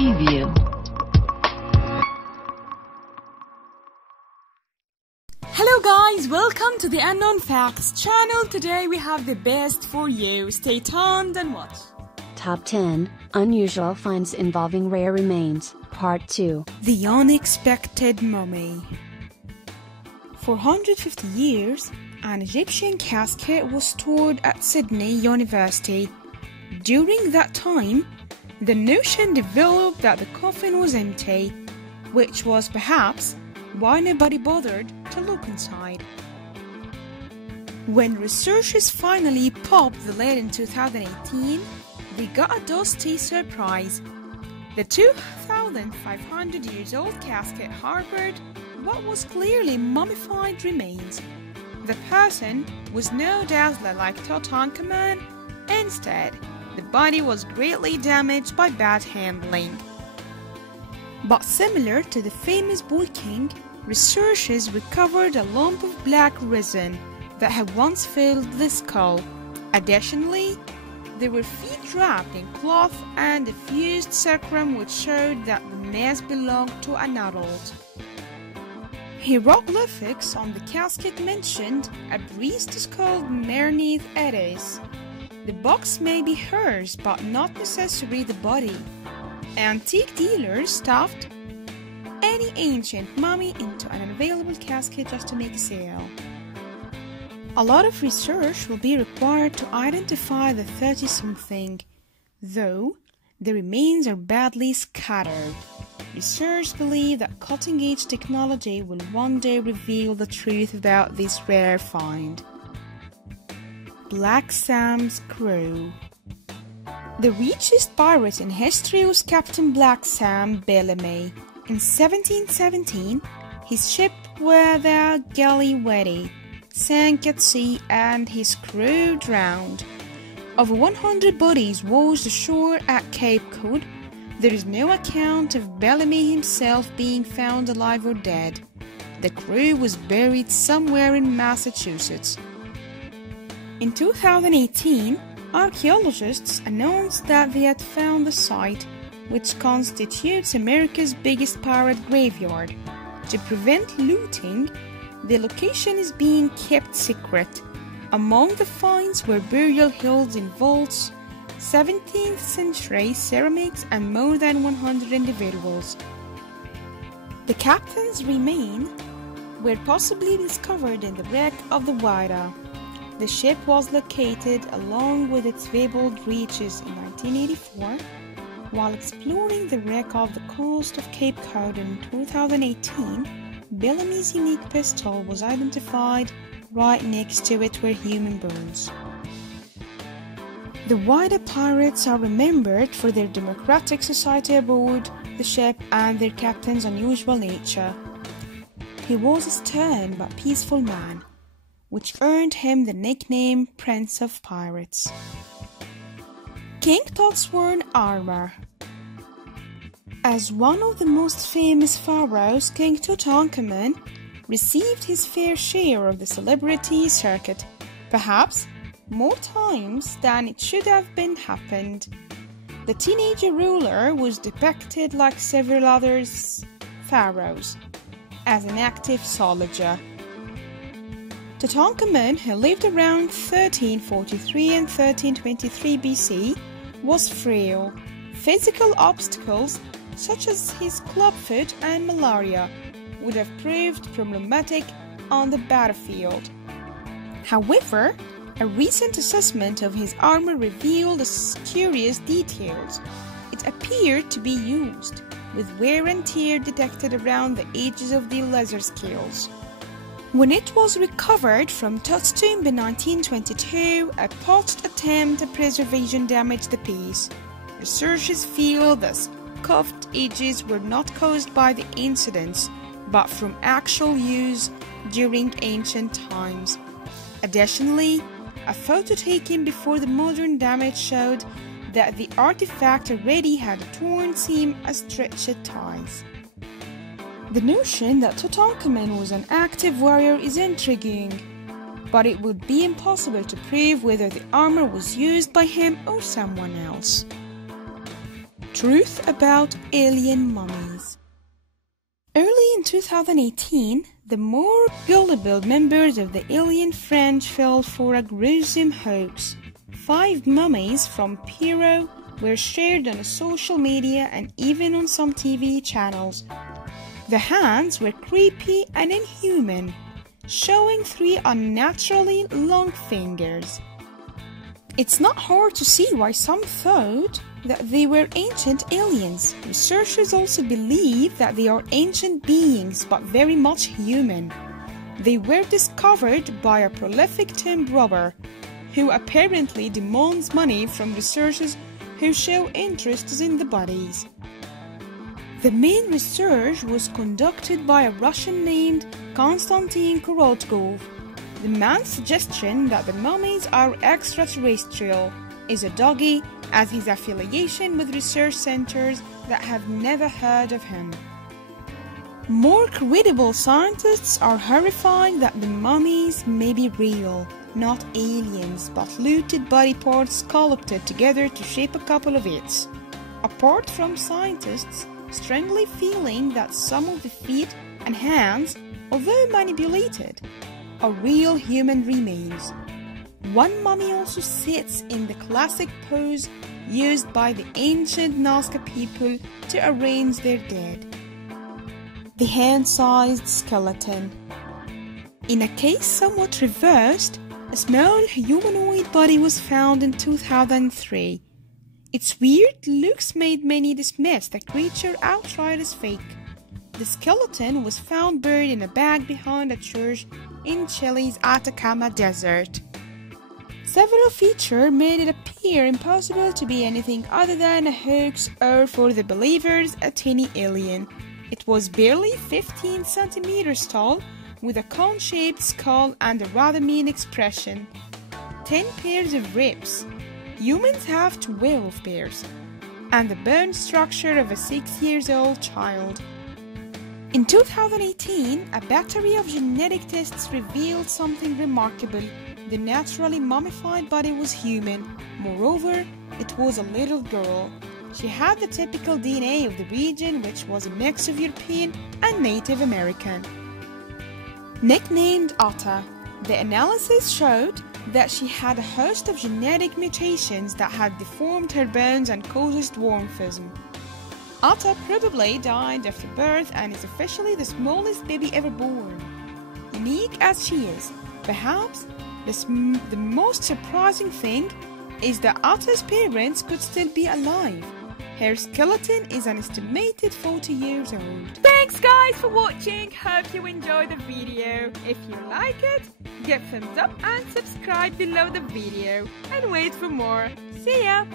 Preview. Hello guys, welcome to the Unknown Facts channel. Today we have the best for you. Stay tuned and watch. Top 10 Unusual Finds Involving Rare Remains, Part 2. The Unexpected Mummy. For 150 years, an Egyptian casket was stored at Sydney University. During that time, the notion developed that the coffin was empty, which was perhaps why nobody bothered to look inside. When researchers finally popped the lid in 2018, they got a dusty surprise. The 2,500 years old casket harbored what was clearly mummified remains. The person was no dazzler like Tutankhamun. Instead, the body was greatly damaged by bad handling. But similar to the famous Boy King, researchers recovered a lump of black resin that had once filled the skull. Additionally, there were feet wrapped in cloth and a fused sacrum which showed that the mass belonged to an adult. Hieroglyphics on the casket mentioned a priest called Merneith. The box may be hers, but not necessarily the body. Antique dealers stuffed any ancient mummy into an unavailable casket just to make a sale. A lot of research will be required to identify the 30-something, though the remains are badly scattered. Researchers believe that cutting-edge technology will one day reveal the truth about this rare find. Black Sam's crew. The richest pirate in history was Captain Black Sam Bellamy. In 1717, his ship the Galley sank at sea and his crew drowned. Over 100 bodies washed ashore at Cape Cod. There is no account of Bellamy himself being found alive or dead. The crew was buried somewhere in Massachusetts. In 2018, archaeologists announced that they had found the site, which constitutes America's biggest pirate graveyard. To prevent looting, the location is being kept secret. Among the finds were burial hills in vaults, 17th century ceramics, and more than 100 individuals. The captain's remains were possibly discovered in the wreck of the Whydah. The ship was located along with its fabled reaches in 1984. While exploring the wreck of the coast of Cape Cod in 2018, Bellamy's unique pistol was identified. Right next to it were human bones. The Whydah pirates are remembered for their democratic society aboard the ship and their captain's unusual nature. He was a stern but peaceful man, which earned him the nickname Prince of Pirates. King Tut's worn armor. As one of the most famous pharaohs, King Tutankhamun received his fair share of the celebrity circuit, perhaps more times than it should have been happened. The teenager ruler was depicted, like several other pharaohs, as an active soldier. Tutankhamun, who lived around 1343 and 1323 BC, was frail. Physical obstacles such as his clubfoot and malaria would have proved problematic on the battlefield. However, a recent assessment of his armor revealed curious details. It appeared to be used, with wear and tear detected around the edges of the leather scales. When it was recovered from Tut's tomb in 1922, a botched attempt at preservation damaged the piece. Researchers feel the scuffed edges were not caused by the incidents, but from actual use during ancient times. Additionally, a photo taken before the modern damage showed that the artifact already had a torn seam and stretched ties. The notion that Tutankhamun was an active warrior is intriguing, but it would be impossible to prove whether the armor was used by him or someone else. truth about alien mummies. Early in 2018, the more gullible members of the alien fringe fell for a gruesome hoax. 5 mummies from Peru were shared on social media and even on some TV channels. The hands were creepy and inhuman, showing 3 unnaturally long fingers. It's not hard to see why some thought that they were ancient aliens. Researchers also believe that they are ancient beings but very much human. They were discovered by a prolific tomb robber who apparently demands money from researchers who show interest in the bodies. The main research was conducted by a Russian named Konstantin Korotkov. The man's suggestion that the mummies are extraterrestrial is a doggy, as his affiliation with research centers that have never heard of him. More credible scientists are horrified that the mummies may be real, not aliens, but looted body parts sculpted together to shape a couple of heads. Apart from scientists strongly feeling that some of the feet and hands, although manipulated, are real human remains. One mummy also sits in the classic pose used by the ancient Nazca people to arrange their dead. The hand-sized skeleton. In a case somewhat reversed, a small humanoid body was found in 2003. Its weird looks made many dismiss the creature outright as fake. The skeleton was found buried in a bag behind a church in Chile's Atacama Desert. Several features made it appear impossible to be anything other than a hoax or, for the believers, a tiny alien. It was barely 15 centimeters tall, with a cone-shaped skull and a rather mean expression. 10 pairs of ribs. Humans have 12 pairs. And the bone structure of a 6-year-old child. In 2018, a battery of genetic tests revealed something remarkable. The naturally mummified body was human. Moreover, it was a little girl. She had the typical DNA of the region, which was a mix of European and Native American. Nicknamed Atta, the analysis showed that she had a host of genetic mutations that had deformed her bones and caused dwarfism. Atta probably died after birth and is officially the smallest baby ever born. Unique as she is, perhaps the most surprising thing is that Atta's parents could still be alive. Her skeleton is an estimated 40 years old. Thanks guys for watching, hope you enjoyed the video. If you like it, give thumbs up and subscribe below the video and wait for more. See ya!